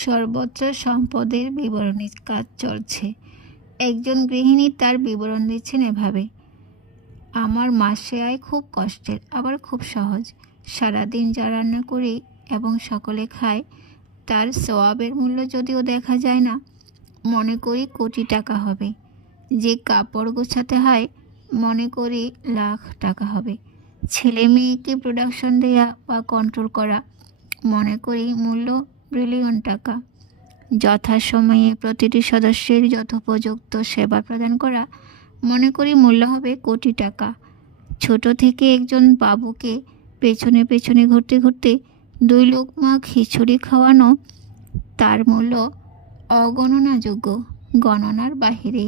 সর্বোচ্চ সম্পদের বিবরণীর কাজ চলছে। একজন গৃহিণী তার বিবরণ দিচ্ছেন এভাবে: আমার মাসে আয় খুব কষ্টের, আবার খুব সহজ। সারাদিন যা রান্না করি এবং সকলে খায়, তার সওয়াবের মূল্য যদিও দেখা যায় না, মনে করি কোটি টাকা হবে। যে কাপড় গোছাতে হয়, মনে করি লাখ টাকা হবে। ছেলে মেয়েকে প্রোডাকশন দেয়া বা কন্ট্রোল করা, মনে করি মূল্য বিলিয়ন টাকা। যথাসময়ে প্রতিটি সদস্যের যথোপযুক্ত সেবা প্রদান করা, মনে করি মূল্য হবে কোটি টাকা। ছোট থেকে একজন বাবুকে পেছনে পেছনে ঘুরতে ঘুরতে 2 লোকমা খিচুড়ি খাওয়ানো, তার মূল্য অগণনাযোগ্য, গণনার বাহিরে।